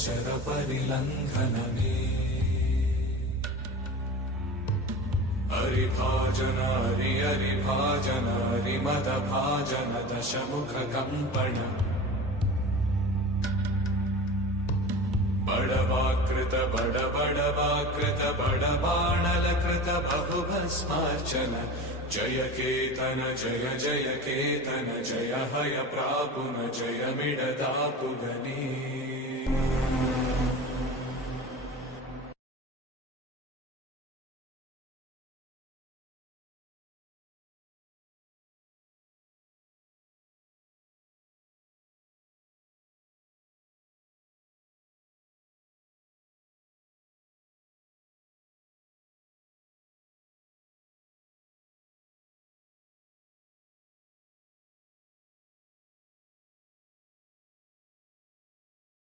शरपरिलङ्घनमे हरिभाजनारि हरिभाजनारि मदभाजन दशमुखकम्पण बडवाकृत बडबडवाकृत बडबाणलकृत बहुभस्मार्चन जय केतन जय जय केतन जय हय प्रापुन जय मिडदापुगने।